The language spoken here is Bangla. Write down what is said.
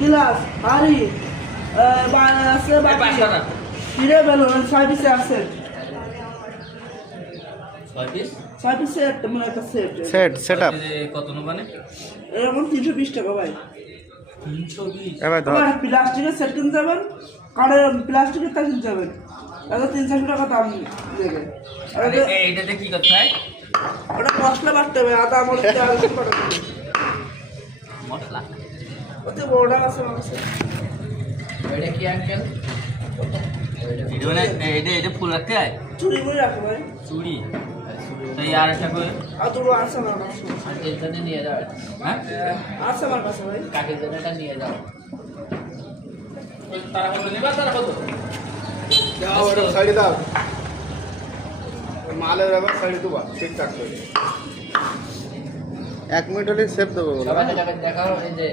গিলাস হাড়ি আছে হিরে বেলুন ছয় পিসে আছে। ছয় পিসে? একটা মনে একটা সেট সেট সেট আপ কত মানে? এরকম তিনশো বিশ টাকা ভাই। প্লাস্টিকের সেট কিনতে যাবেন কাঠের প্লাস্টিকের তা কিনতে যাবেন। তাহলে তিন চারশো টাকা দাম দেবে আর ওটা- এইটাতে কি করতে হয়? ওটা মশলা বাটতে হবে আদা মশলা। মশলা। ওতে আছে। এটা কি আঙ্কেল এটা এটা এটা ফুল রাখতে হয়? চুরি করে তাই আর একটা করে? আর দুটো আছে আমার কাছে। এখানে নিয়ে যাও। হ্যাঁ? আছে আমার কাছে ভাই। কাঠের জন্যটা নিয়ে যাও। তারা কত নেবা তারা কত দাও ওটা সাইডে দাও। মালের ব্যাপার সাইডে দেবো ঠিকঠাক করে। এক মিনিট হলে সেভ দেবো দেখাও এই যে